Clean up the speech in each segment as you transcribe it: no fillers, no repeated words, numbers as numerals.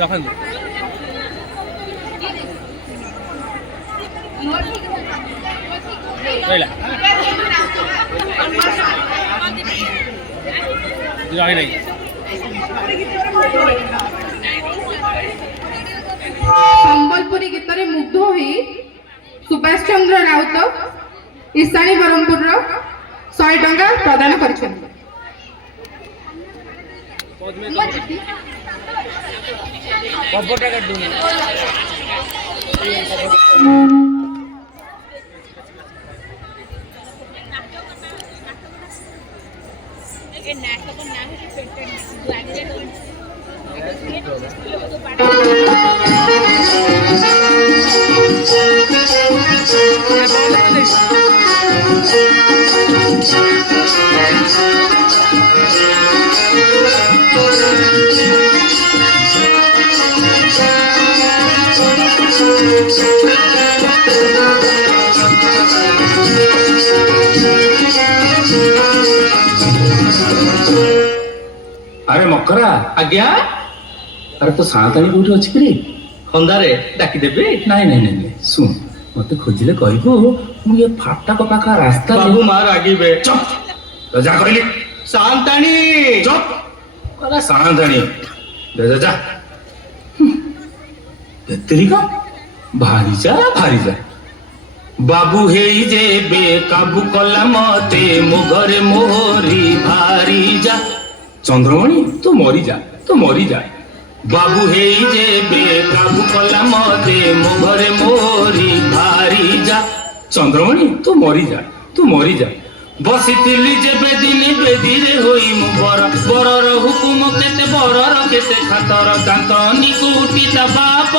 ରଖନ୍ତୁ। ରହିଲା ରହି ନାହିଁ। ସମ୍ବଲପୁରୀ ଗୀତରେ ମୁଗ୍ଧ ହୋଇ ସୁଭାଷ ଚନ୍ଦ୍ର ରାଉତ ଇଶାଣୀ ବ୍ରହ୍ମପୁରର 100 ଟଙ୍କା ପ୍ରଦାନ କରିଛନ୍ତି। କଭରଟା କାଟି अरे मकरा आज्ञा अरे तो सातानी कोठी अछि कि खंदारे डाकी देबे नहीं नहीं नहीं सुन मते खोजिले कहबो मु ये फाटा को पाखा रास्ता बाबू मार आगीबे चुप तो जा कहली शांतानी चुप अरे सातानी जा जा जा तेरी का भारी जा बाबू हे जे बे काबू कला मते मो घरे मोहरी भारी जा चंद्रमणि तू मरी जा बाबू हे जे बे काबू कला मते मो घरे मोहरी भारी जा चंद्रमणि तू मरी जा बसिथिली जे बेदिनी बेदीरे होई मु बरर हुकुम केते बरर केते खातर दांत निकुटिता बाप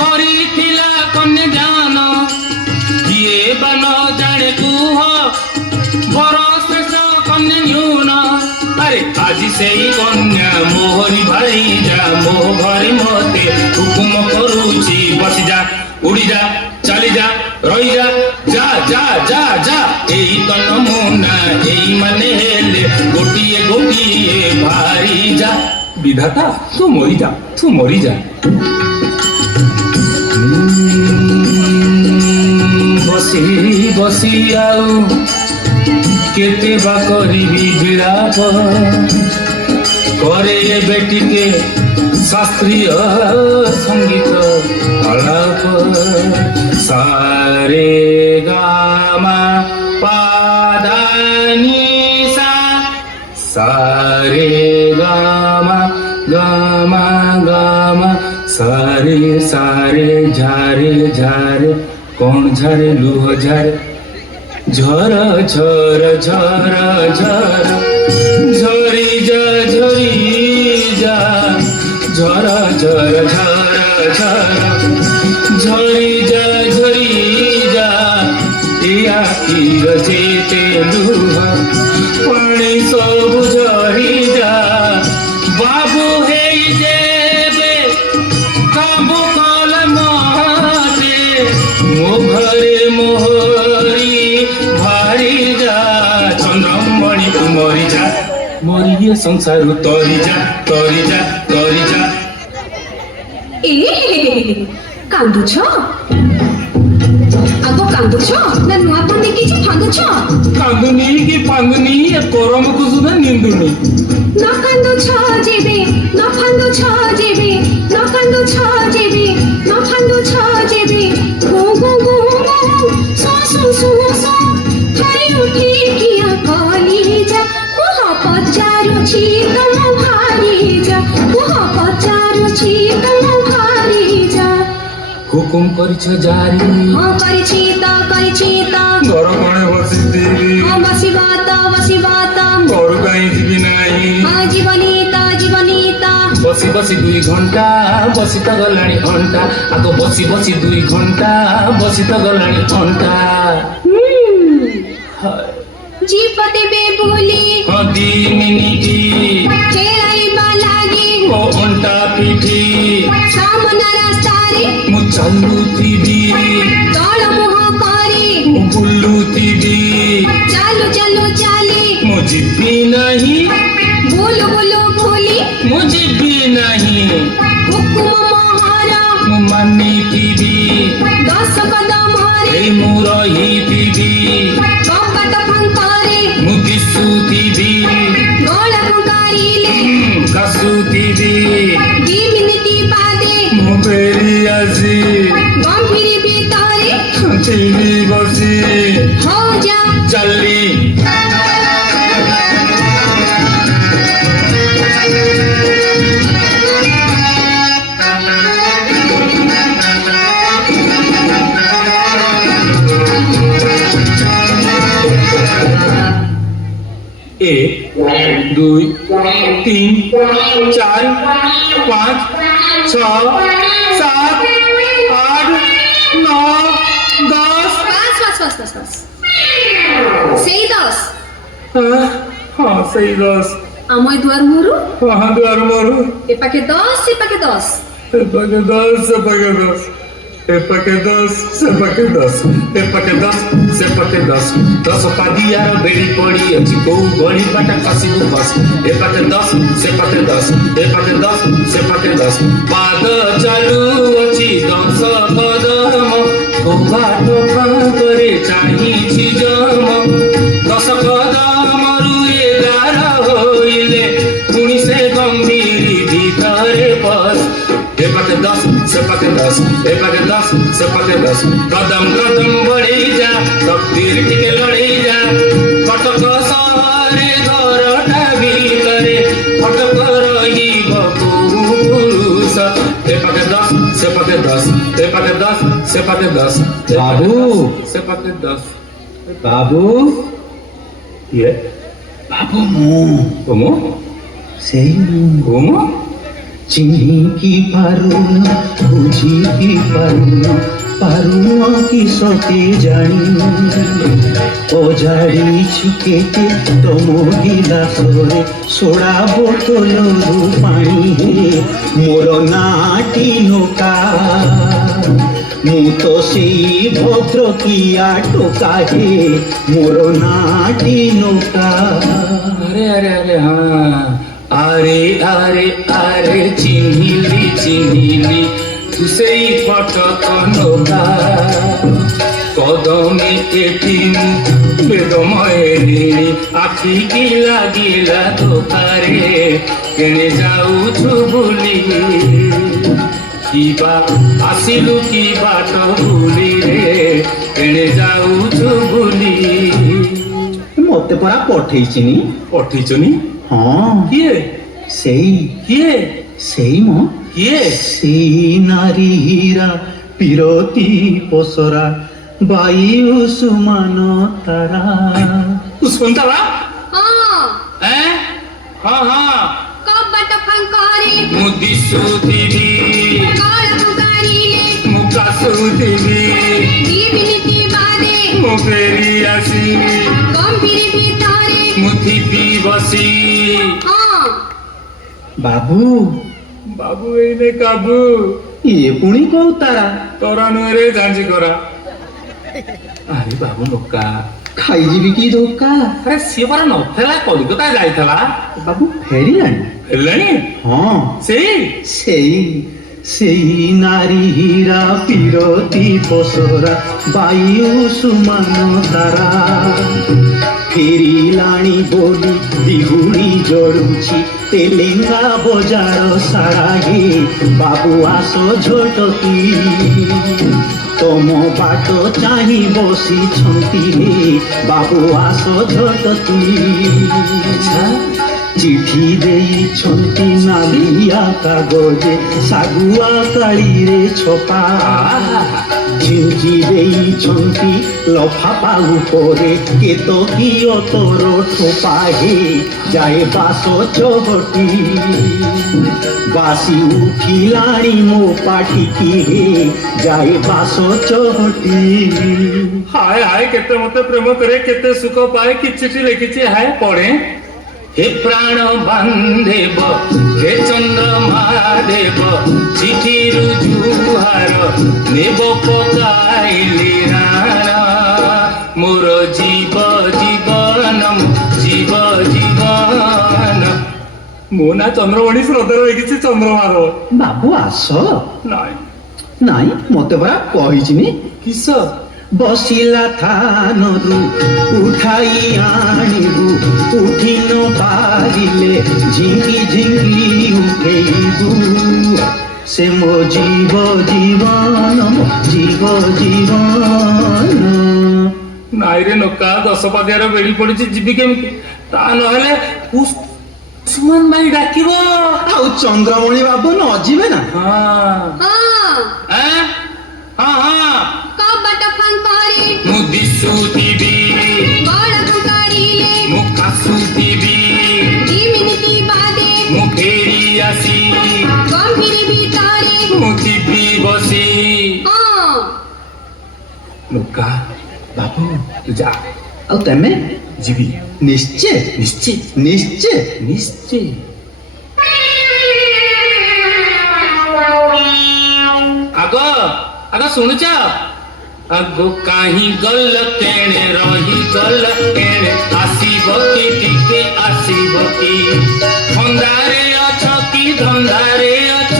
करिथिला कन्या दान किए बान जाने कुह बरशेष कन्या न्यून अरे आज से कन्या मोहरी भाई जा मो घरे मते हुकुम करूची बस जा उड़ी जा चली जा रही जा जा जा जा जा एई तो नमूना एई माने हेले गोटिए भारी जा विधाता तू मरी जा बसी आउ केते बा करिबी विलाप करे ये बेटी के शास्त्रीय संगीत आलाप सारे गामा पादानी सा सारे गामा सारे झारे कौन झारे लुह झारे झर झरी जा झर झरी जा आखिर जेते लुह पानी सब झरी जा बाबू हे जेबे काबू कल मते मो घरे मोहरी भारी जा चंद्रमणि तू मरी जा ये संसार तरी जा ए कांदुछ आगो कांदुछ ना नुआ पर देखिछ फांदुछ कांदुनी की फांदुनी ये करम को सुना निंदुनी ना कांदुछ जेबे ना फांदुछ जेबे ना कांदुछ जेबे ना फांदुछ जेबे गो गो गो सो हाय उठी किया काली जा कोह पचारुछि तम भारी जा कोह पचारुछि तम भारी जा हुकुम करिछ जारी हां करिछि ता घर कोणे बसिथिबी हां बसिबाता घर काई जीवी नाही हां जीवनीता बसी 2 घंटा बसी तो गलाणी घंटा आगो बसी 2 घंटा बसी तो गलाणी घंटा जीपते बे बोली हां 2 मिनिट खेलाइबा लागि ओ घंटा पिठी सामना रास्ता रे मु चलुथिबी तळ मोह करे बुलुथिबी चालू चाली मु जिबी नहीं बोलो बोलो भोली ମୁଁ ଯିବି ନାହିଁ हुकुम मोहर ମୁଁ ମାନିଥିବି दस कदम हरे ଏଇ ମୁଁ ରହିଥିବି कपट फंकरे ମୁଁ ଦିଶୁଥିବି गोला कुकारिले କାଶୁଥିବି दी मिनिटी बादे ମୁଁ ଫେରି ଆସି गंभीर भीतरे ଥିବି ବସି हो जा ଚାଲି एक दुई तीन चार पाँच छ सात आठ नौ दस बस बस बस बस बस सेई दस हाँ सही दस आमय दुआर मोरू हाँ द्वार मोरू एपाके दस सेपाके दस एपाके दस सेपाके दस एपाके दस सेपाके दस एपाके दस सेपाके दस दस पादियार बेड़ी पड़ी अछि को गणी बाटा कसिबु कस एपाके दस सेपाके दस एपाके दस सेपाके दस पाद चालू अछि दस कदम गोबाट करे चाही छि जम दस कदम रु 11 होइले पुणी से गंभीर भीतरे बस एपाके दस सेपाके दस एपाके दस सेपाके दस कदम कदम बढ़े जा शक्तिर टिके लड़े जा कटक सहरे घरटा भीतरे फटक रही पुरुष एपाके दस सेपाके दस एपाके दस सेपाके दस बाबू। सेपाके दस बाबू ये बाबू ମୁଁ ओमो ସେଇ ମୁଁ ओमो ଚିହ୍ନିକି ପାରୁନ ବୁଝିକି ପାରୁନ କିସତେ ଜାଣି ଅଜାଡ଼ିଛୁ କେତେ ତମ ଗିଲାସରେ ସୋଡ଼ା ବୋତଲରୁ ପାଣି ହେ ମୋର ନାଟି ନୋକା ମୁଁ ତ ସେଇ ଭଦ୍ରକିଆ ଟୋକା ହେ ମୋର ନାଟି ନୋକା अरे अरे अरे हाँ अरे अरे अरे चिन्हिली तू सेई फटक नोका कदमे एटी बेदमयनी आखि की लागिला धोकारे केणे जाउछु बुली किबा आसिलु कि बाट बुली रे केणे जाउछु बुली ମତେ ପରା ପଠେଇଚିନି पठिचनी ହଁ किए ସେଇ किए ସେଇ ମ किए ସେଇ ନାରୀ ହୀରା ପିରତି ପସରା ବାୟୁ ସୁମାନ ତାରା तू सुनता बा हाँ हैं हाँ हाँ कपट फंकरे मुदी सुतीबी गोला कुकारिले मुका सुतीबी दी मिनिटी बादे मु फेरी आसी गंभीर भीतरे मुथिबी बसी हाँ ବାବୁ बाबू एने काबू ଇଏ ପୁଣି କୋଉ ତାରା तोरा नुरे जांजी करा अरे बाबू नोका ଖାଇଯିବି କି ଧୋକା अरे ସିଏ ପରା ନଥିଲା କଲିକତା ଯାଇଥିଲା ବାବୁ ଫେରିଲାଣି ହେଲାଣି ହଁ ସେଇ ସେଇ ସେଇ ନାରୀ ହୀରା ପିରତି ପସରା ବାୟୁ ସୁମାନ ତାରା ଫେରିଲାଣି ବୋଲି ବିଗୁଡ଼ି ଜଳୁଛି ତେଲେଙ୍ଗା ବଜାର ସାରା ହେ ବାବୁ ଆସ ଝଟକି ତମ ବାଟ ଚାହିଁ ବସିଛନ୍ତି ହେ ବାବୁ ଆସ ଝଟକି ଚିଠି ଦେଇଛନ୍ତି ନାଲିଆ କାଗଜେ ଶାଗୁଆ କାଳିରେ ଛପା ଝିଞ୍ଜି ଦେଇଛନ୍ତି ଲଫାପା ଉପରେ କେତକୀ ଅତର ଠୋପା ହେ ଯାଏ ବାସ ଚହଟି ବାସି ଉଠିଲାଣି ମୋ ପାଟିକି ହେ ଯାଏ ବାସ ଚହଟି हाय हाय केते मते प्रेम करे केते सुख पाए कि चिठी लिखिछि हाय पढ़े हे प्राण बांधेब हे चंद्रमा देव चिठी जुहार नेब पकाइली राणा मोर जीव जीवनम जीव जीवन ମୋ ନା ଚନ୍ଦ୍ରମଣି ଶ୍ରଦ୍ଧାର ହେଇଛି ଚନ୍ଦ୍ରମାର ବାବୁ ଆସ ନାଇଁ ନାଇଁ ମତେ ପରା କହିଚିନି କିସ ବସିଲା ଥାନରୁ ଉଠାଇ ଆଣିବୁ ଉଠି ନ ପାରିଲେ ଝିଙ୍କି ଝିଙ୍କି ଉଠେଇବୁ ସେ ମୋ ଜୀବ ଜୀବନ ନାଇରେ ନକା 10 ପାଦିଆର ବେଳି ପଡିଛି ଯିବି କେମିତି ତା ନହେଲେ କୁସୁମନ ଭାଇ ଡାକିବ ଆଉ ଚନ୍ଦ୍ରମଣି ବାବୁ ନ ଯିବେ ନା ହଁ ହଁ ହଁ ହଁ କବାଟ ଫାଙ୍କରେ ମୁଁ ଦିଶୁଥିବି ବଡ଼ ଟୁକାରିଲେ ମୁଁ କାଶୁଥିବି 2 ମିନିଟ୍ ବାଦେ ମୁଁ ଫେରି ଆସି ଗମ୍ଭୀର ଭିତରେ ମୁଁ ଯିବି ବସି ହଁ ନକା ବାବୁ ତୁ ଯା ଆଉ ତମେ ଯିବି ନିଶ୍ଚୟ ନିଶ୍ଚିତ ନିଶ୍ଚୟ ନିଶ୍ଚୟ ଆଗ ଆଗ ଶୁଣୁଛ ଆଗ କାହିଁ ଗଲ କେଣେ ରହି ଗଲ କେଣେ ଆସିବ କି ଟିକେ ଆସିବ କି ଧନ୍ଦାରେ ଅଛ କି ଧନ୍ଦାରେ ଅଛ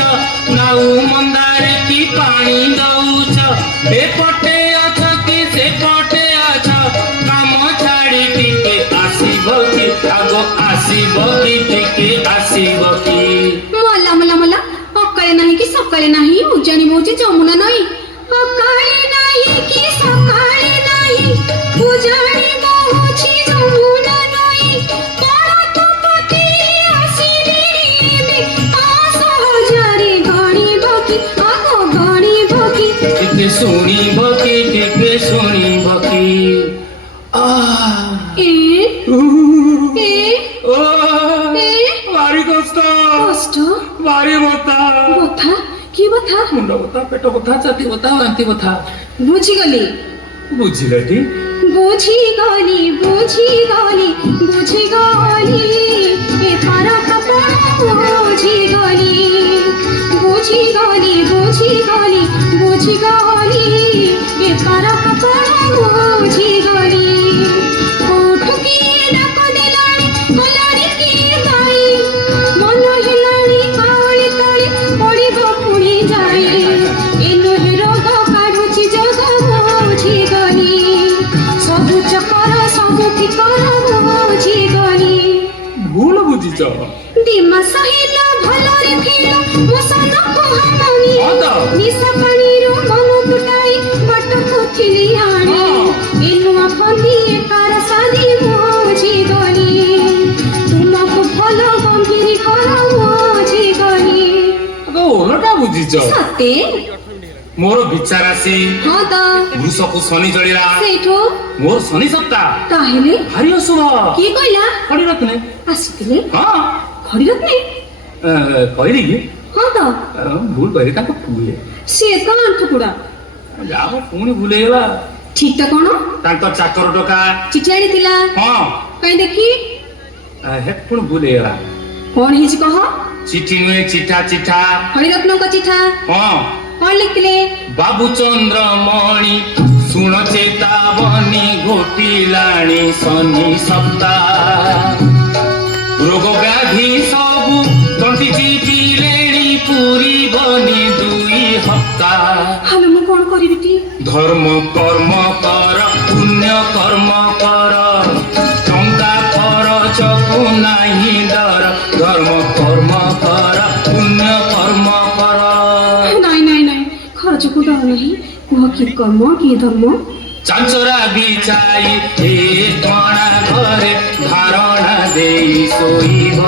ନାଉ ମନ୍ଦାରେ କି ପାଣି ଦଉଛ ଏପଟେ ଅଛ କି ସେପଟେ ଅଛ କାମ ଛାଡ଼ି ଟିକେ ଆସିବ କି ଆଗ ଆସିବ କି ଟିକେ ଆସିବ କି ମଲା ମଲା ମଲା ଅକାଳେ ନାହିଁ କି ସକାଳେ ନାହିଁ ଉଜାଣି ବହୁଛି ଯମୁନା ନଈ ଅକାଳେ ନାହିଁ କି ସକାଳେ ନାହିଁ ଉଜାଣି ବହୁଛି ଯମୁନା ନଈ ପରତପତି ଆସିଲେଣି ଆସ ହଜାରେ ଗଣିବ କି ଆଗ ଗଣିବ କି ଟିକେ ଶୁଣିବ କି ଟିକେ ଶୁଣିବ କି ଏ ଏ ଓ ଏ ଭାରି କଷ୍ଟ কষ্ট ভারি বথা বথা কি বথা মুন্ড বথা পেট বথা ছাতি বথা বান্তি বথা বুঝিগলি বুঝিলাটি বুঝিগলি বুঝিগলি বুঝিগলি এ পারা কাপড় বুঝিগলি বুঝিগলি বুঝিগলি বুঝিগলি এ পারা কাপড় বুঝিগলি উঠকি ডাক দেলানি গলানি কি বাই মন হেলানি কালি তলে পড়িব পুড়ি যাই এনো রোগ কাঢ়ুছি জগ বুঝিগলি সবু চকর সবু ঠিকর বুঝিগলি ভুল বুঝিছ দিমা সহিল ভলরে ফিল মোসন কুহামনি ହଁ ତ নিশা পানিরু মন টুটাই বাট কুথিলি আনি এনুয়া ফন্দি কার সাদি বুঝিগলি তুমকু ভাল গম্ভীর কর বুঝিগলি আগে ওলটা বুঝিছ সতে মোর বিচার আসি ହଁ ତ ବୃଷକୁ ଶନି ଜଳିଲା ସେଇଠୁ ମୋର ଶନି ସପ୍ତା ତାହେଲେ ଭାରି ଅଶୁଭ କିଏ କହିଲା ଖଡ଼ିରତ୍ନେ ଆସିଥିଲେ ହଁ ଖଡ଼ିରତ୍ନେ କହିଲି କି ହଁ ତ ଭୁଲ କହିଲି ତାଙ୍କ ପୁଏ ସିଏ ତ ଆଣ୍ଠୁକୁଡ଼ା ଯାହା ହଉ, ପୁଣି ଭୁଲ ହେଇଗଲା ଠିକଟା କ'ଣ ତାଙ୍କ ଚାକର ଟୋକା ଚିଠି ଆଣିଥିଲା ହଁ କାଇଁ ଦେଖି ହେ ପୁଣି ଭୁଲ ହେଇଗଲା କ'ଣ ହେଇଛି କହ ଚିଠି ନୁହେଁ ଚିଠା ଚିଠା ହରିରତ୍ନଙ୍କ ଚିଠା ହଁ କ'ଣ ଲେଖିଥିଲେ ବାବୁ ଚନ୍ଦ୍ରମଣି ଶୁଣ ଚେତାବନୀ ଘୋଟିଲାଣି ଶନି ସପ୍ତା ରୋଗ ବ୍ୟାଧି ସବୁ ତଣ୍ଟି ଚିପିଲେଣି ପୁରିବନି 2 ହପ୍ତା ହାଲୋ ମୁଁ କ'ଣ କରିବି ଟି ଧର୍ମ କର୍ମ କର ପୁଣ୍ୟ କର୍ମ କର ଟଙ୍କା ଖରଚକୁ ନାହିଁ ଡର ଧର୍ମ କର୍ମ କର ପୁଣ୍ୟ କର୍ମ କର ନାଇଁ ନାଇଁ ନାଇଁ ଖରଚକୁ ଡର ନାହିଁ କୁହ କି କର୍ମ କି ଧର୍ମ ଚାଞ୍ଚରା ବିଛାଇ ଏ କଣା ଘରେ ଧାରଣା ଦେଇ ଶୋଇବ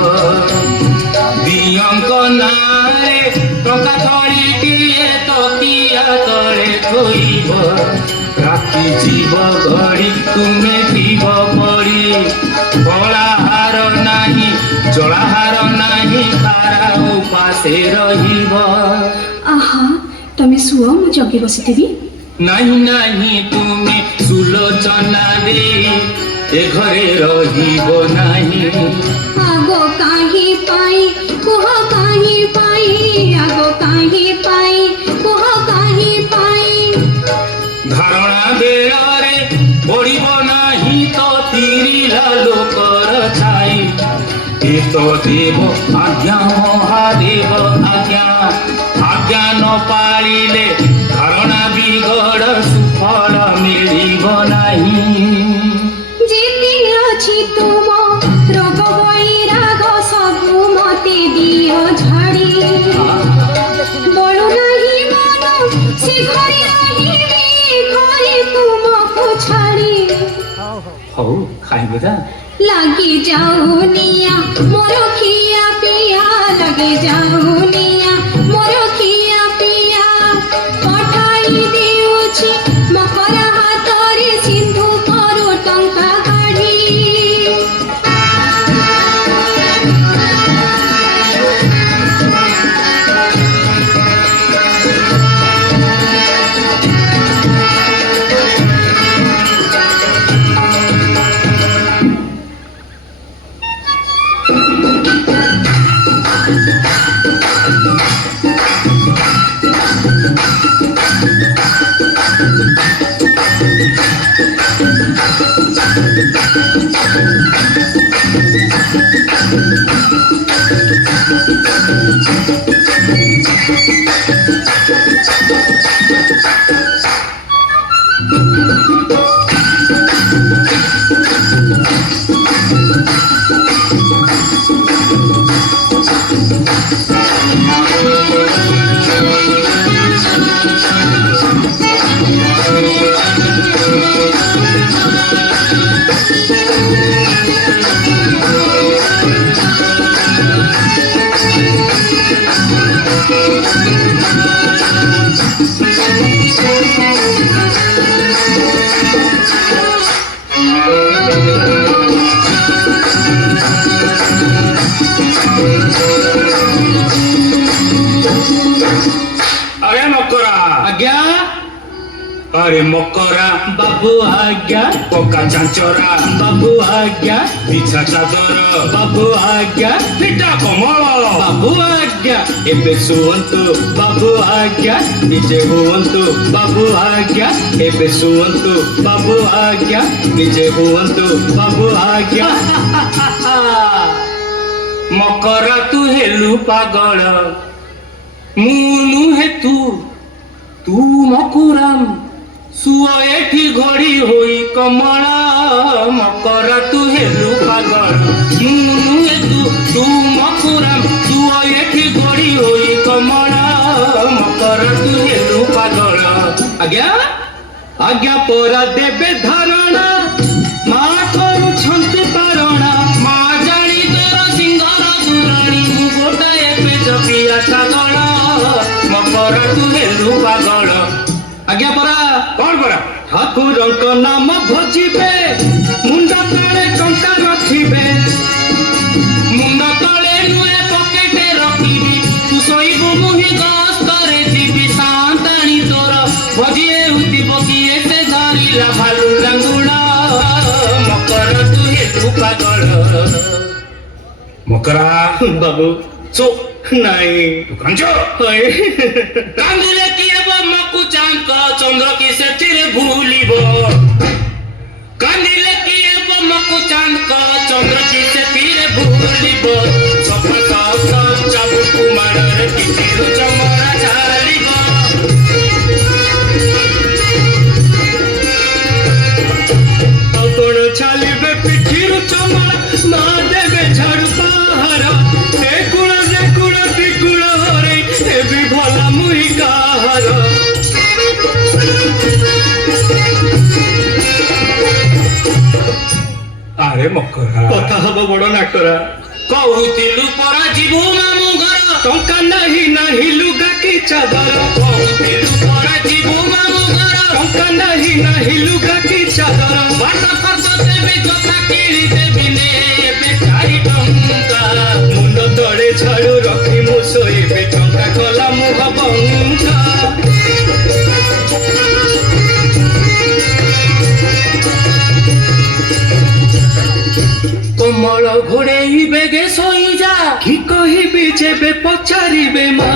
ଦିଅଙ୍କ ନାଁରେ ଟଙ୍କା ଥଳିଟିଏ ତକିଆ ତଳେ ଥୋଇବ ରାତି ଯିବ ଗଡ଼ି ତୁମେ ଥିବ ପଡ଼ି କଳାହାର ନାହିଁ ଜଳାହାର ନାହିଁ ତାରା ଉପାସେ ରହିବ ଆହା ତମେ ଶୁଅ ମୁଁ ଜଗି ବସିଥିବି ନାହିଁ ନାହିଁ ତୁମେ ସୁଲୋଚନା ଦେଇ ଏ ଘରେ ରହିବ ନାହିଁ ଆଗ କାହିଁ ପାଇଁ କୁହ କାହିଁ ପାଇଁ ଆଗ କାହିଁ ପାଇଁ କୁହ କାହିଁ ପାଇଁ ଧାରଣା ବେଳରେ ପଡ଼ିବ ନାହିଁ ତ ତିରିଲା ଲୋକର ଛାଇ ଏ ତ ଦେବ ଆଜ୍ଞା ମହାଦେବ ଆଜ୍ଞା ଆଜ୍ଞା ନ ପାଳିଲେ ଧାରଣା ବିଗଡ଼ ସୁଫଳ ମିଳିବ ନାହିଁ। যেতে ଅଛି ତୁମ ରୋଗ ବୈରାଗ ସବୁ ମତେ ଦିଅ ଝାଡ଼ି ବଳୁ ନାହିଁ ମନ ସେ ଘରେ ରହିବି ଘରେ ତୁମକୁ ଛାଡ଼ି ହଉ ଖାଇବେ ଯା ଲାଗି ଯାଉନିଆ ମୋର ଖିଆ ପିଆ ଲାଗି ଯାଉନିଆ ମୋର ଖିଆ ପିଆ ପଠାଇ ଦେଉଛି ମକର ହାତରେ ସିନ୍ଧୁ କରୁ ଟଙ୍କା କାଢ଼ି अरे मकरा आज्ञा अरे मकरा बाबू आज्ञा पका चांचरा बाबू आज्ञा बिछा चादर बाबू आज्ञा पिटा कमल बाबू आज्ञा एबे सुवंतु बाबू आज्ञा निजे हुवंतु बाबू आज्ञा एबे सुवंतु बाबू आज्ञा निजे हुवंतु बाबू आज्ञा मकरा तू हेलु पागल ମୁଁ ନୁହେଁ ତୁ ମକୁରାମ ସୁଅ ଏଠି ଘଡ଼ି ହୋଇ କମଳା ମକର ତୁ ହେଲୁ ପାଗଳ ମୁଁ ନୁହେଁ ତୁ ମକୁରାମ ସୁଅ ଏଠି ଘଡ଼ି ହୋଇ କମଳା ମକର ତୁ ହେଲୁ ପାଗଳ। आज्ञा आज्ञा परा देबे धारणा मा करुछंती पारणा ମା ଜାଣି ତୋର ସିଂହର ଦୁରାଣୀ ମୁଁ ଗୋଟାଏ ପେଜ ପିଆ ଛାଗଳ ମକର ତୁ ହେଲୁ ପାଗଳ। आज्ञा परा କଣ କରା ଠାକୁରଙ୍କ ନାମ ଭଜିବେ ମୁଣ୍ଡ ତଳେ ଟଙ୍କା ରଖିବେ ମୁଣ୍ଡ ତଳେ ନୁହେଁ ପକେଟେ ରଖିବି ତୁ ଶୋଇବୁ ମୁହିଁ ଗସ୍ତରେ ଯିବି ସାନ୍ତାଣୀ ତୋର ଭଜି ହେଉଥିବ କିଏ ସେ ଧରିଲା ଭାଲୁ ଲାଙ୍ଗୁଡ଼ ମକର ତୁ ହେଲୁ ପାଗଳ। ମକରା ବାବୁ ଚୋ ନାଇଁ କାଞ୍ଚ ହଏ କାନ୍ଦିଲେ କି ହେବ ମକୁ ଚାଙ୍କ ଚନ୍ଦ୍ର କି ସେଥିରେ ଭୁଲିବ କାନ୍ଦିଲେ କି ହେବ ମକୁ ଚାଙ୍କ ଚନ୍ଦ୍ର କି ସେଥିରେ ଭୁଲିବ ସଫା ସଫ ଚାବୁକୁ ମାଡ଼ରେ ପିଠିରୁ ଚମଡ଼ା ଚାଲିବ। ଆପଣ ଚାଲିବେ ପିଠିରୁ ଚମଡ଼ା ମା ଦେବେ ଝାଡୁ ପାହାର ଏ କୁଳ ଯେ କୁଳ ଦି କୁଳ ହରେଇ ଏବେ ଭଲ ମୁହିଁ କାହାର ଆରେ ମକରା କଥା ହବ ବଡ ନାକରା କହୁଥିଲୁ ପରା ଯିବୁ ମାମୁଁ ଘର ଟଙ୍କା ନାହିଁ ନାହିଁ ଲୁଗା କି ଚାଦର କହୁଥିଲୁ ପରା ଯିବୁ ମାମୁଁ ଘର ଟଙ୍କା ନାହିଁ ନାହିଁ ଲୁଗା କି ଚାଦର ବାଟ ଖର୍ଚ୍ଚ ଦେବି ଯଥା କିଣି ଦେବି ନେ ଏବେ 4 ଟଙ୍କା ମୁଣ୍ଡ ତଳେ ଝାଡୁ ରଖି ମୁଁ ଶୋଇବି ଟଙ୍କା କଲା ମୁହ ବଙ୍କା କୋମଳ ଘୋଡ଼େଇବେ বেগে শোই যা কি কহিবি যেবে পচারিবে মা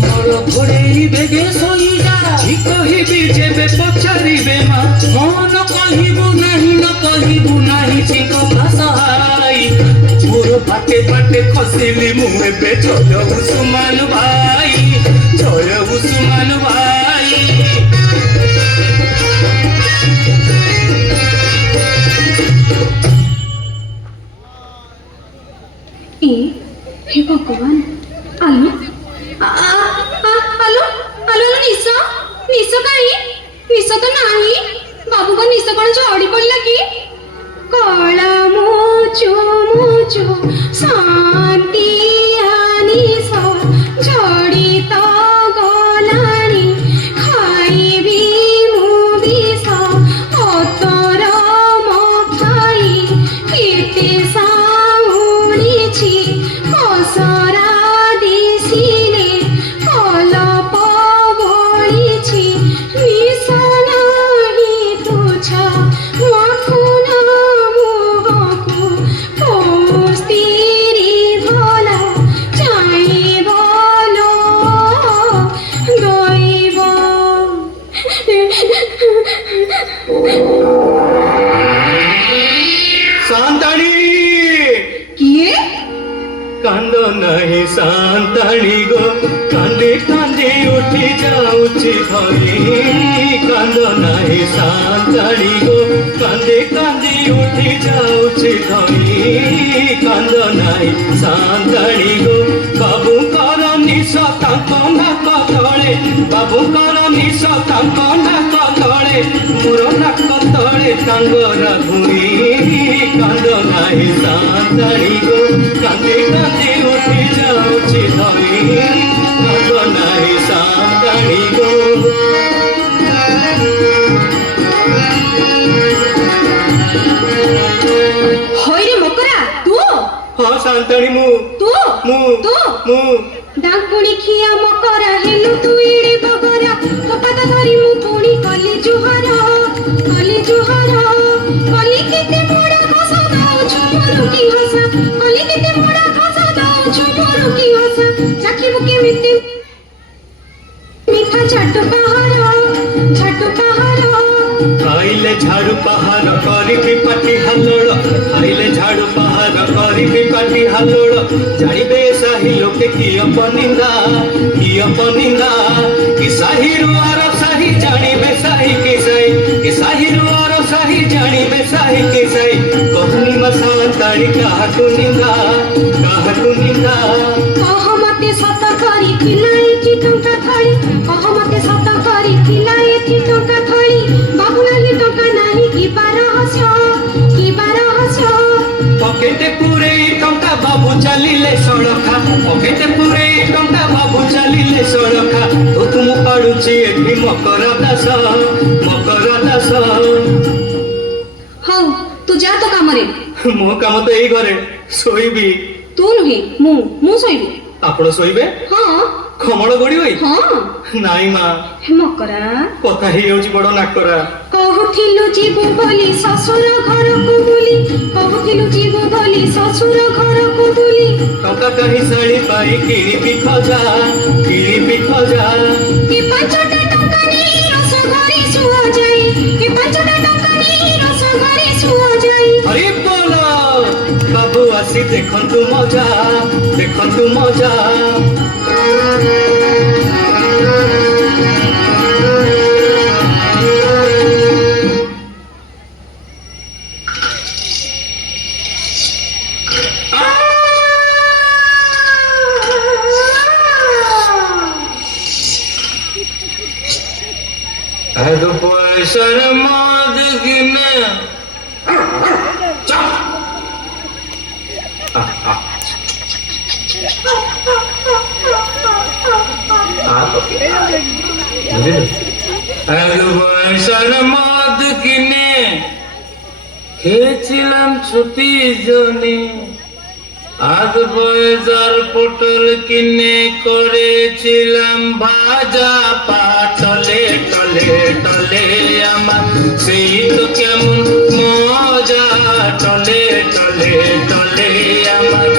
মোর ঘোড়েই বেগে শোই যা কি কহিবি যেবে পচারিবে মা মন কহিবু নাহি ন কহিবু নাহি সে কথা সহাই মোর পাটে পাটে খসিলি মু এবে জয় উসমান ভাই জয় উসমান ভাই ଏ ହେ ଭଗବାନ ଆଲୋ ଆଲୋ ଆଲୋ ନିଶ ନିଶ କାହିଁ ନିଶ ତ ନାହିଁ ବାବୁଙ୍କ ନିଶ କଣ ଝଡ଼ି ପଡ଼ିଲା କି କଳା ମୋଚୁ ମୋଚୁ ଶାନ୍ତି ଆନିଶ ଝଡ଼ି ତ ଗଲାଣି ଖାଇବି ମୁଁ ବିଷ ଅତର ମଖାଇ କେତେ ସାଉଣିଛି ଅସରା ଦିଶିଲେ କଲପ ବଳିଛି ନିଶ ନାହିଁ ତୁଛ ମାଖୁନ ମୁହଁକୁ ସ୍ତ୍ରୀ ଭଲ ଚାହିଁବ ଲୋ ଦଇବ শান্তাণী କିଏ কান্দ নাহি শান্তাণী গো কান্দে কান্দে উঠি যাউছি ধরি কান্দ নাহি শান্তাণী গো কান্দে কান্দে উঠি যাউছি ধরি কান্দ নাহি শান্তাণী গো বাবুଙ୍କର নিশ তাଙ୍କ নাক তଳେ বাবুଙ୍କର নিশ ତାଙ୍କ ନାକ ତଳେ ମୋର ନାକ ତଳେ ତାଙ୍କର ଭୂଇଁ କାନ୍ଦ ନାହିଁ ସାନ୍ତାଣୀ ଗো କାନ୍ଦେ କାନ୍ଦେ ଉଠି ଯାଉଛି ଧରି କାନ୍ଦ ନାହିଁ ସାନ୍ତାଣୀ ଗো ହଇରେ ମକରା ତୁ ହଁ ସାନ୍ତାଣୀ ମୁଁ ତୁ ମୁଁ ତୁ ମୁଁ ଡାଙ୍କୁଣି ଖିଆ ମକରା ହେଲୁ ତୁ ଇଡେ ବଗରା ତୋ ପାଦ ଧରି ମୁଁ ପୁଣି କଲି ଜୁହାର କଲି କେତେ ମୋଡ଼ା ଘସ ଦଉଛୁ ମୋର କି ହସ କଲି କେତେ ମୋଡ଼ା ଘସ ଦଉଛୁ ମୋର କି ହସ ଚାଖିବୁ କେମିତି ମିଠା ଛାଟୁ ପାହାର ଖାଇଲେ ଝାଡୁ ପାହାର କରିବି ପାଟି ହାଲୋଳ ଖାଇଲେ ଝାଡୁ ପାହାର କରିବି ପାଟି ହାଲୋଳ ଜାଣିବେ ସାହି ଲୋକେ କି ଅପନିନ୍ଦା କି ସାହିରୁ ଆର ସାହି ଜାଣିବେ ସାହି କି ସାହିରୁ ଆର ସାହି ଜାଣିବେ ସାହି କି ସାହି କହୁନି ମା ସାନ୍ତାଣୀ କାହାକୁ ନିନ୍ଦା କହ ମତେ ସତ କରିଥିଲା ଏଠି ଟଙ୍କା ଥଳି କହ ମତେ ସତ କରିଥିଲା ଏଠି ଟଙ୍କା ଥଳି ବାବୁ ନାହିଁ ଟଙ୍କା ନାହିଁ କିବା ରହସ୍ୟ ପକେଟେ ପୁରେଇ ଟଙ୍କା ବାବୁ ଚାଲିଲେ ସଳଖା ପକେଟେ ପୁରେଇ ଟଙ୍କା ବାବୁ ଚାଲିଲେ ସଳଖା ତୁ ମୁଁ ପାଡୁଛି ଏଠି ମକର ଦାସ ହଉ ତୁ ଯା ତ କାମରେ ମୋ କାମ ତ ଏଇ ଘରେ ଶୋଇବି ତୁ ନୁହେଁ ମୁଁ ଶୋଇବି ଆପଣ ଶୋଇବେ ହଁ ଖମଳ ଗଡି ହୋଇ ହଁ ନାଇଁ ମା ହେ ମକରା କଥା ହେଇଯାଉଛି ବଡ ନାକରା କହୁଥିଲୁ ଯିବୁ ବୋଲି ଶ୍ୱଶୁର ଘରକୁ ବୁଲି ଟଙ୍କା କାହିଁ ଶାଢୀ ପାଇ କିଣିବି ଖଜା ଏ 5ଟା ଟଙ୍କା ନେଇ ରସ ଘରେ ଶୁଆଯାଏ ହରି ବୋଲ ବାବୁ ଆସି ଦେଖନ୍ତୁ ମଜା আগে পয়সার মদ কিনে আগে পয়সার মদ কিনে খেয়েছিলাম ছুটি জনে আগ পয়সার পটল কিনে করেছিলাম ভাজা পাটলে টলে আমার সেই তো কেমন মজা টলে আমার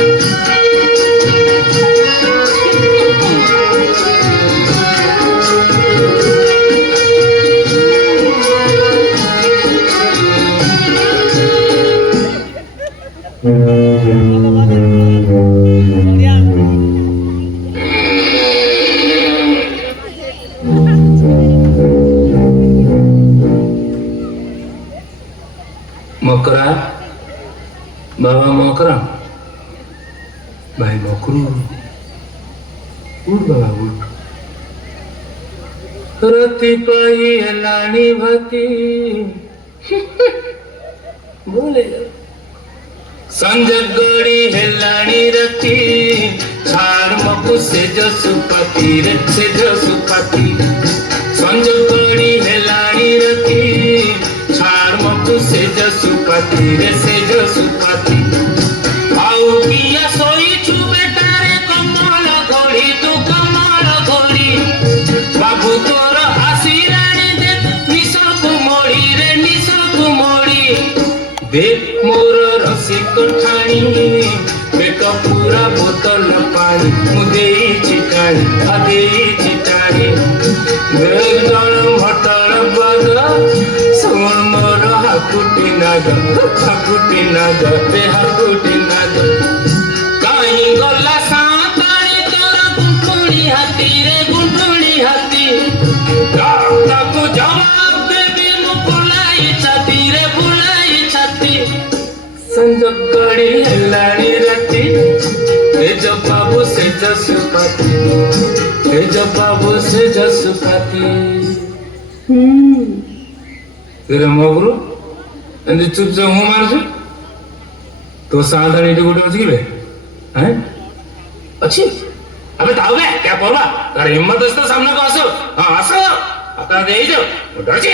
ଭାଇ ମକରୁ ଉଠ ବାବା ଉଠ ରାତି ପାଇ ହେଲାଣି ଭାତି ବୋଲେ संज गड़ी हेलानी रती छाड़ मकु से जो सुपति रे से जो सुपति संज गड़ी हेलानी रती छाड़ मकु से जो सुपति रे से जो सुपति आउ किया सोई छु बेटा रे कमल घोड़ी तू कमल घोड़ी बाबू तोर आशीरानी दे निशकु मोड़ी रे निशकु मोड़ी देख मोर रसिक ठाणी बेक पूरा बोतल पानी मुदे चिटाणी अदे चिटाणी जल भटल बग सुन मोर हाकुटी नाग रे हाकुटी नाग कहीं गला साताणी तोर गुंठुणी हाथी रे गुंठुणी हाथी ताकू जवाब देबी मु बुलाई छाती रे बुलाई छाती संज गड़ी हेलानी राती हे जो बाबू से जसुपति हे जो बाबू से जसुपति तेरे मगरू एंड चुप जो हूं मार जो तो साधारण इटे गोटे अछि बे हैं अछि अबे ताऊ बे क्या बोलबा अरे हिम्मत है तो सामने को आसो हां आसो आता दे जो डर छी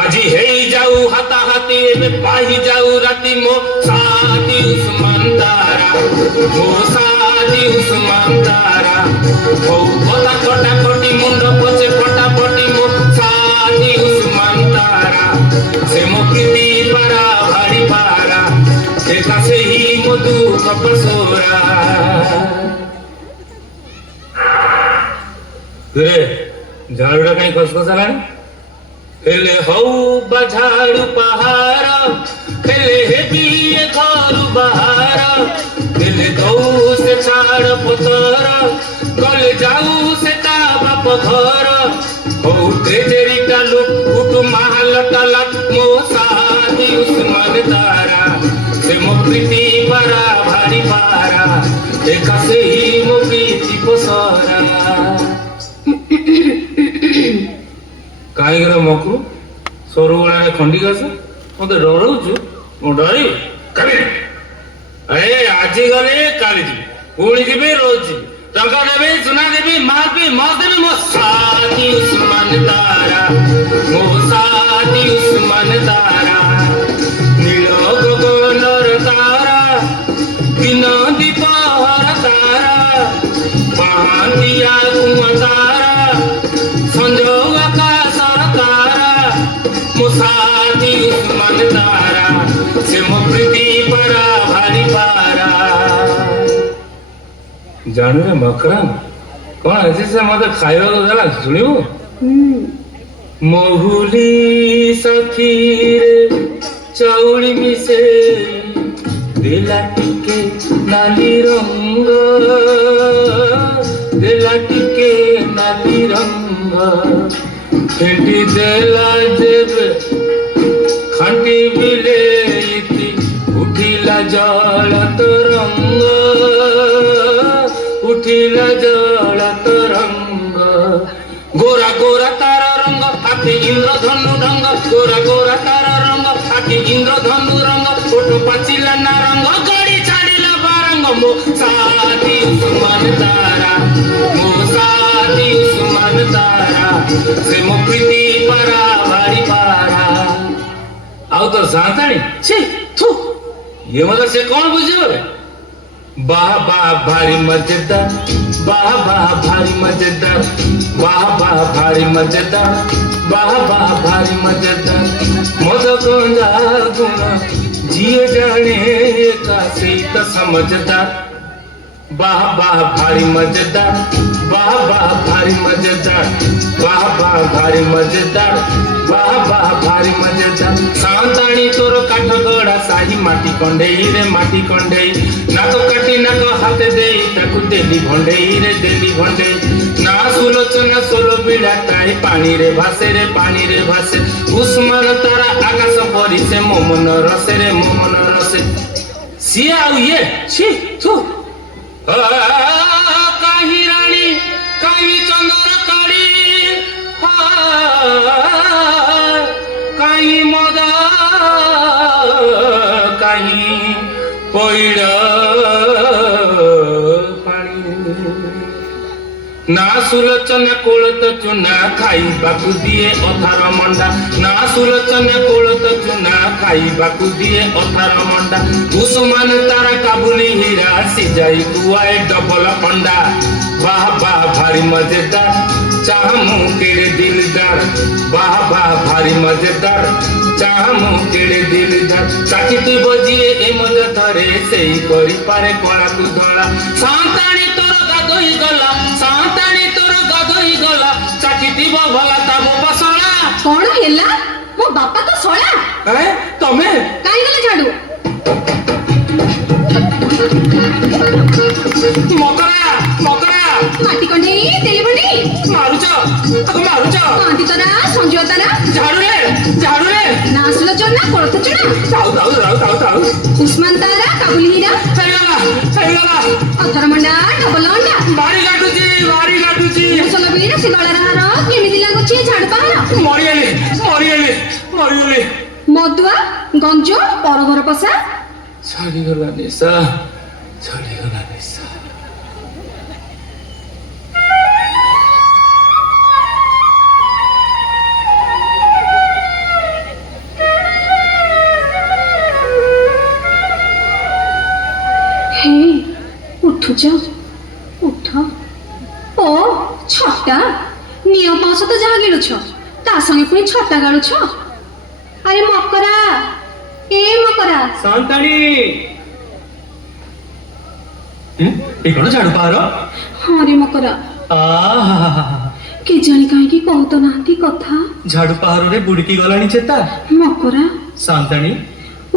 আজি হেই যাও হাতা হাতি এবে পাহি যাও রাতি মো সাদি উসমান তারা ও কথা কটা কটি মুন্ড পচে ফটা ফটি মো সাদি উসমান তারা সে মো প্রীতি পারা ভারি পারা সে কাছে হি মধু কপসোরা রে ঝাড়ুটা কাই খসখসালানি हेले हौ बझाड़ू पहाड़ हेले हे बिये घरू बहार हेले दौ से छाड़ पतर गले जाऊ से ता बाप घर हौ तेजेरी का लुक उठू महल टलट मो सादी उस्मान तारा से मो प्रीति पारा भारी पारा देखा से ही मो प्रीति पसरा କାହିଁକି ମକୁ ସରୁ ଗୁଡ଼ା ଖଣ୍ଡି ଘାସ ମତେ ଡରଉଛୁ ମୁଁ ଡରି କାଲି ଆରେ ଆଜି ଗଲେ କାଲି ଯିବି ପୁଣି ଯିବି ରୋଜ ଯିବି ଟଙ୍କା ଦେବି ସୁନା ଦେବି ମାଲ ବି ମଦ ଦେବି ମୋ ସାଦି ଉସ୍ମାନ ତାରା ମୋ ସାଦି ଉସ୍ମାନ ତାରା ନୀଳ ଗଗନର ତାରା ଦିନ ଦୀପହର ତାରା ପାହାନ୍ତିଆ କୁଆଁ ତାରା ସଞ୍ଜ ଆକାଶର ତାରା ମୋ ସାଦି ଉସ୍ମାନ ତାରା ସେ ମୋ ପ୍ରୀତି ପାରା ଭାରି ପାରା ଜାଣିବେ ମକରାମ କଣ ଅଛି ସେ ମତେ ଖାଇବାକୁ ଦେଲା ଶୁଣିବୁ ମହୁଲି ସାଥିରେ ଚାଉଳି ମିଶେଇ ଦେଲା ଟିକେ ନାଲି ରଙ୍ଗ ଦେଲା ଟିକେ ନାଲି ରଙ୍ଗ ଫେଣ୍ଟି ଦେଲା ଯେବେ ଖାଣ୍ଟି ବିଲେଇତି ଉଠିଲା ଜଳ ତରଙ୍ଗ उठिला जल तरंग गोरा गोरा तारा रंग आखि इंद्रधनु ढंग गोरा गोरा तारा रंग आखि इंद्रधनु रंग फोटो पाचिला ना रंग गड़ी छाड़िला बारंग मो सादी उस्मान तारा मो सादी उस्मान तारा से मो प्रीति पारा भारी पारा आओ तो सांतानी छी थू ये मतलब से कौन बुझे वाह वाह भारी मजेदार वाह वाह भारी मजेदार वाह वाह भारी मजेदार वाह वाह भारी मजेदार मद गंजा गुण जिए जाने का सीत समझदार वाह वाह भारी मजेदार वाह वाह भारी मजेदार वाह वाह भारी मजेदार वाह वाह भारी मजेदार सांताणी तोर काठ गड़ा साही माटी कंडेई रे माटी कंडेई नाक काटी नाक हाथ देई ताकू देली भंडेई रे देली भंडेई ना सुलोचना सोलो बिड़ा ताई पानी रे भासे उस्मान तारा आकाश परी से मोमन रसे रे मोमन रसे ସିଏ ଆଉ ଇଏ ଛି ଥୁ କାହିଁ ରାଣୀ କାହିଁ ଚନ୍ଦର କାଳି କାହିଁ ମଦ କାହିଁ ପଇଡ଼ ପାଣି ନା ସୁଲୋଚନା କୋଳଥ ଚୁନା ଖାଇବାକୁ ଦିଏ ଅଧାର ମଣ୍ଡା ନା ସୁଲୋଚନା କୋଳଥ ଚୁନା ଖାଇବାକୁ ଦିଏ ଅଧାର ମଣ୍ଡା କୁସୁମାନ ତାରା କାବୁଲି ହୀରା ସିଝାଇ କୁଆଏ ଡବଲ ପଣ୍ଡା ବାହ ବାହ ଭାରି ମଜେଦାର ଚାହା ମୁଁ କେଡ଼େ ଦିଲଦାର ବାହ ବାହ ଭାରି ମଜେଦାର ଚାହା ମୁଁ କେଡ଼େ ଦିଲଦାର ଚାକିଥିବ ଯିଏ ଏ ମଜା ଧରେ ସେଇ କରିପାରେ କଳାକୁ ଧଳା ସାନ୍ତାଣୀ ତୋର ଗାଧୋଇ ଗଲା ସାନ୍ତାଣୀ ତୋର ଗାଧୋଇ ଗଲା ଚାକିଥିବ ଭଲା ତା ବସଳା କଣ ହେଲା ମୋ ବାପା ତ ଶଳା ତମେ କାହିଁ ଗଲେ ଝାଡୁ ମକରା ମକରା ମାଟି କଣ୍ଡେଇ ତେଲି ବଣ୍ଡେଇ ମାରୁଛ ତାକୁ ମାରୁଛ କାନ୍ଦି ତରା ସଞ୍ଜୁଆ ତରା ଝାଡୁରେ ନା ସୁଲୋଚନା କୋଳଥ ଚୁଣା ଥାଉ ଉସ୍ମାନ ତାରା କାବୁଲି ହୀରା ହେଇଗଲା ଅଥର ମଣ୍ଡା ଡବଲ ଅଣ୍ଡା ଭାରି କାଟୁଛି ମୁସଲ ବୀର ସେ ଗଳାର ହାର କେମିତି ଲାଗୁଛି ଝାଡୁ ପାହାର ମରିଗଲି ମଦୁଆ ଗଞ୍ଜ ପରଘର ପଶା ଛାଡିଗଲା ନିଶା ହେ ଉଠୁଛ ଉଠ ଓ ଛଟା ନିଅ ପାଉଛ ତ ଯାହା ଗିଳୁଛ ତା ସଙ୍ଗେ ପୁଣି ଛଟା ଗାଳୁଛ ଆରେ ମକରା ଏ ମକରା ସାନ୍ତାଣୀ ଏ କଣ ଝାଡୁ ପାହାର ହଁ ରେ ମକରା ଆହା କେଜାଣି କାହିଁକି କହୁ ତ ନାହାନ୍ତି କଥା ଝାଡୁ ପାହାରରେ ବୁଡିକି ଗଲାଣି ଚେତା ମକରା ସାନ୍ତାଣୀ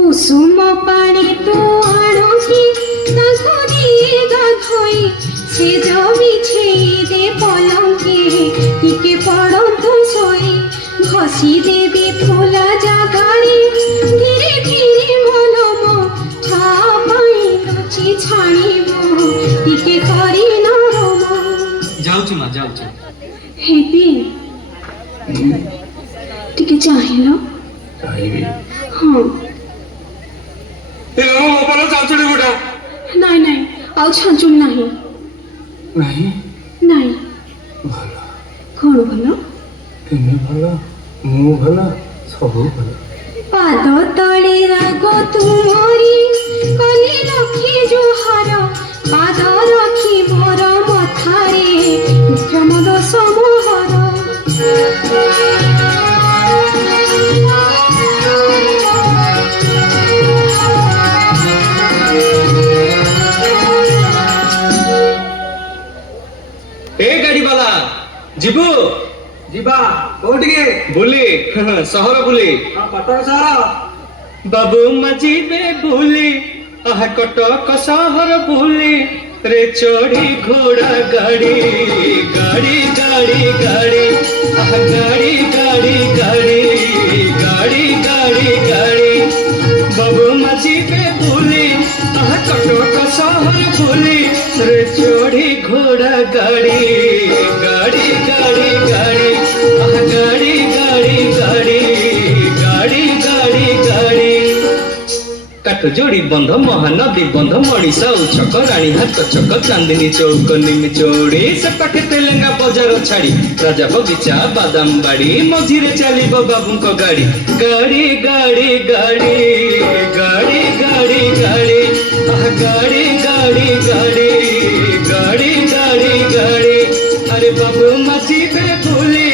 ଉଷୁମ ପାଣି ତୁ ଆଣୁକି ତାଙ୍କୁ দিয়ে ଗାଧୋଇ ସେ ବିଛେଇ ଦେ ପଲଙ୍କେ ଟିକେ ପଡ଼ନ୍ତୁ ଶୋଇ ଘଷି ଦେବେ ଫୁଲା ଜାଗାରେ ଧୀରେ ଧୀରେ ମନମ ଠା ପାଇଁ ଲୁଚି ଛାଣିବ ଟିକେ କରି ନରମ ଯାଉଛି ମା ଯାଉଛି ହେବି ଟିକେ ଚାହିଁଲ ହଁ ଚାଞ୍ଚୁଡି ଗୋଟା ନାଇଁ ନାଇଁ ଆଉ ଛାଞ୍ଚୁଣି ନାହିଁ ନାହିଁ ନାଇଁ ଭଲ କଣ ଭଲ ତୁମେ ଭଲ ମୁଁ ଭଲ ସବୁ ଭଲ ପାଦ ତଳେ ରାଗ ତୁମରି କଲି ରଖି ଜୁହାର ପାଦ ରଖି ମୋର ମଥାରେ ବିକ୍ରମ ଦୋଷ ମୋହର ଏ ଗାଡି ବାଲା ଯିବୁ ଯିବା କୋଉଠିକି ବୁଲି ସହର ବୁଲି କଟକ ସହର ବାବୁ ମାଝିବେ ବୁଲି আহা কটক শহর বুলি রে চড়ি ঘোড়া গাড়ি গাড়ি গাড়ি গাড়ি আহা গাড়ি গাড়ি গাড়ি গাড়ি গাড়ি গাড়ি বাবু মাঝিবে বুলি আহা কটক শহর বুলি রে চড়ি ঘোড়া গাড়ি গাড়ি গাড়ি গাড়ি আহা গাড়ি গাড়ি গাড়ি গাড়ি গাড়ি গাড়ি কাঠ যোড়ি বন্ধ মহানদী বন্ধ মଣିଷ ଛକ ରାଣୀ ହାତ ଛକ ଚାନ୍ଦିନୀ ଚୌକ ନିମି ଚୌଡି ସେପାଖେ ତେଲେଙ୍ଗା ବଜାର ଛାଡି ରାଜା ବଗିଚା ବାଦାମ ବାଡି ମଝିରେ ଚାଲିବ ବାବୁଙ୍କ ଗାଡି ଗାଡି ଗାଡି ଗାଡି ଗାଡି ଗାଡି ଗାଡି ଆହା ଗାଡି ଗାଡି ଗାଡି ଗାଡି ଗାଡି ଗାଡି ଆରେ ବାବୁ ମାଝିବେ ବୁଲି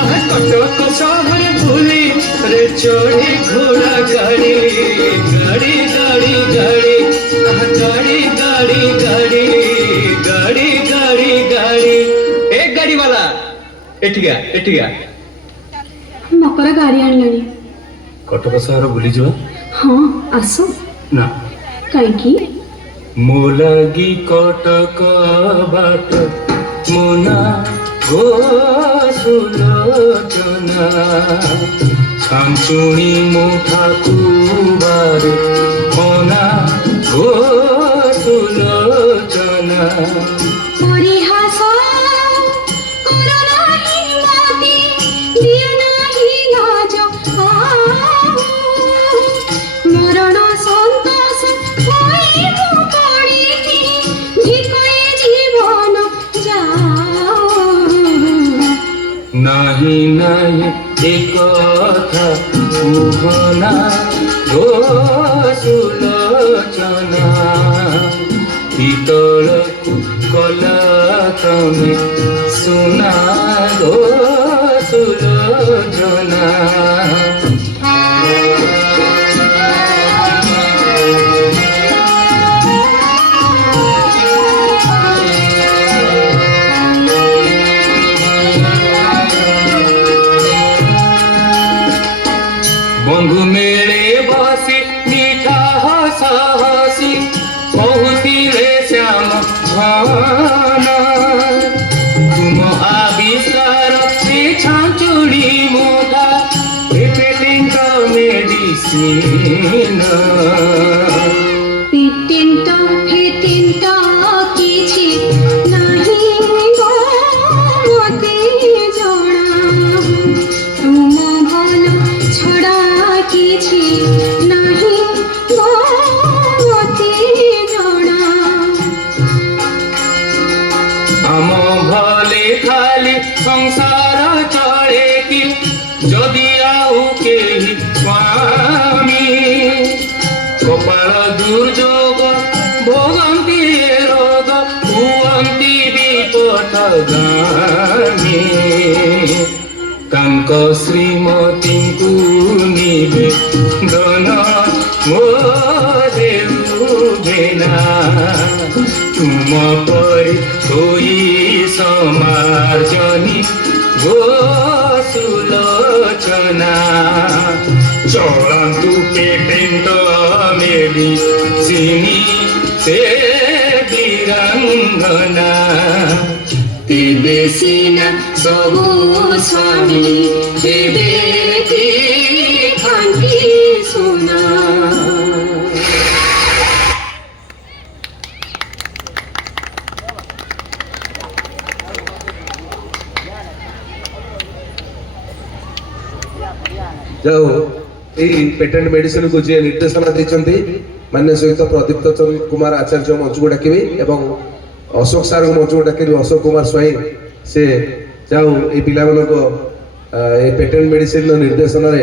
ଆହା କଟକ ସହର ବୁଲି রে চড়ি ঘোড়া গাড়ি গাড়ি গাড়ি গাড়ি আহা গাড়ি গাড়ি গাড়ি গাড়ি গাড়ি গাড়ি এ গাড়ি वाला এঠিয়া এঠিয়া ମକରା ଗାଡି ଆଣିଲାଣି କଟକ ସହର ବୁଲିଯିବ ହଁ ଆସ ନା କାହିଁକି ମୋ ଲାଗି କଟକ ବାଟ ମୋ ନା ଗୋ ସୁଲୋଚନା ଛାଞ୍ଚୁଣି ମୋ ଠାକୁବାରେ ମୋ ନା গো সুলোচনা পরিহাস কর নাহি মতে দিও নাহি লাজ মরণ সন্তোষ হইব পড়িতি ধিকয়ে জীবন যাও নাহি নাহি এ কথা কুহনা গো সুলোচনা পিতলକୁ କଲା ତମେ ସୁନା ଗো ସୁଲୋଚନା বন্ধু মেলে বসি মিঠা হস হসি কহুতিলে শ্যাম ধন তুম আবিষ্কার সে ছাঁচুড়ি মুঠা এপেটিঙ্ক মেডিসিন পেটেন্ট ফেটেন্ট কিছু নাহি গো মতে জଣା তুম ভাল ছড়া কিছু নাহি গো মতে জଣା আম ভলে খালি সংসার চলে কি যদি আউ কেহি স্বামী কপাল দুর্যোগ ভোগন্তি রোগ ভুয়ন্তি বিপথগামী ତାଙ୍କ ଶ୍ରୀମତୀଙ୍କୁ ନିବେଦନ ମୋ ଦେଉବେନା ତୁମ ପରି ହୋଇ ସମାର୍ଜନୀ ଗୋ ସୁଲୋଚନା ଚଳନ୍ତୁ ପେଟେଣ୍ଟ ମେଡିସିନି ସେ ବୀରାଙ୍ଗନା ତେବେ ସିନା ସବୁ ସ୍ୱାମୀ ହେବେ ଖାନ୍ତି ସୁନା ଯାଉ ଏଇ ପେଟେଣ୍ଟ ମେଡିସିନ କୁ ଯିଏ ନିର୍ଦ୍ଦେଶନା ଦେଇଛନ୍ତି ମାନ୍ୟ ସହିତ ପ୍ରଦୀପ୍ତ କୁମାର ଆଚାର୍ଯ୍ୟ ମଞ୍ଚକୁ ଡାକିବେ ଏବଂ ଅଶୋକ ସାର୍ ମଞ୍ଚକୁ ଡାକିବେ ଅଶୋକ କୁମାର ସ୍ୱାଇଁ ସେ ଯାଉ ଏଇ ପିଲାମାନଙ୍କ ଏ ପେଟେଣ୍ଟ ମେଡିସିନ ନିର୍ଦ୍ଦେଶନାରେ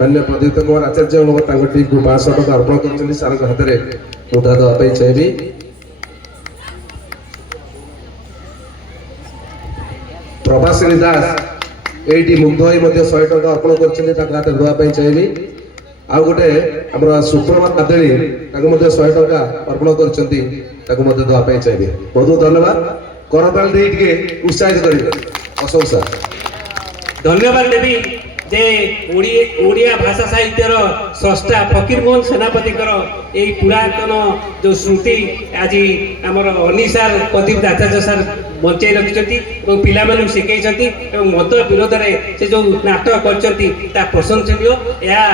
ମାନ୍ୟ ପ୍ରଦୀପ୍ତ କୁମାର ଆଚାର୍ଯ୍ୟ ତାଙ୍କ ଟିମକୁ 500 ଟଙ୍କା ଅର୍ପଣ କରିଛନ୍ତି ସାର୍ଙ୍କ ହାତରେ ମୁଠା ଦେବା ପାଇଁ ଚାହିଁବି ପ୍ରଭାସିନୀ ଦାସ ଏଇଠି ମୁଗ୍ଧ ହୋଇ ମଧ୍ୟ 100 ଟଙ୍କା ଅର୍ପଣ କରିଛନ୍ତି ତାଙ୍କ ହାତରେ ଦେବା ପାଇଁ ଚାହିଁବି ଆଉ ଗୋଟେ ଆମର ସୁପ୍ରଭା ମାଦେଳି ତାଙ୍କୁ ମଧ୍ୟ 100 ଟଙ୍କା ଅର୍ପଣ କରିଛନ୍ତି ତାକୁ ମଧ୍ୟ ଦେବା ପାଇଁ ଚାହିଁବି ବହୁତ ବହୁତ ଧନ୍ୟବାଦ କରତାଳି ଦେଇ ଟିକେ ଉତ୍ସାହିତ କରିବେ ଅଶୋକ ସାର୍ ଧନ୍ୟବାଦ ଦେବି ଯେ ଓଡ଼ିଆ ଭାଷା ସାହିତ୍ୟର ସ୍ରଷ୍ଟା ଫକୀରମୋହନ ସେନାପତିଙ୍କର ଏହି ପୁରାତନ ଯେଉଁ ସ୍ମୃତି ଆଜି ଆମର ଅନି ସାର୍ ପ୍ରଦୀପ ଆଚାର୍ଯ୍ୟ ସାର୍ ବଞ୍ଚାଇ ରଖିଛନ୍ତି ଏବଂ ପିଲାମାନଙ୍କୁ ଶିଖାଇଛନ୍ତି ଏବଂ ମଦ ବିରୋଧରେ ସେ ଯେଉଁ ନାଟକ କରିଛନ୍ତି ତା ପ୍ରଶଂସନୀୟ ଏହା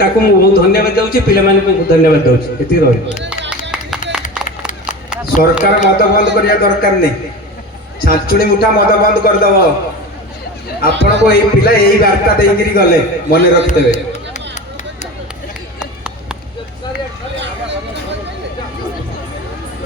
ତାଙ୍କୁ ମୁଁ ବହୁତ ଧନ୍ୟବାଦ ଦେଉଛି ପିଲାମାନଙ୍କୁ ଧନ୍ୟବାଦ ଦେଉଛି ଏତିକି ରହିବ सरकार मद बंद करने दरकार नहीं छाचुड़ी मुठा मद बंद करदब आपण को यही पिला यही वार्ता देकर गले मन रखिदेवे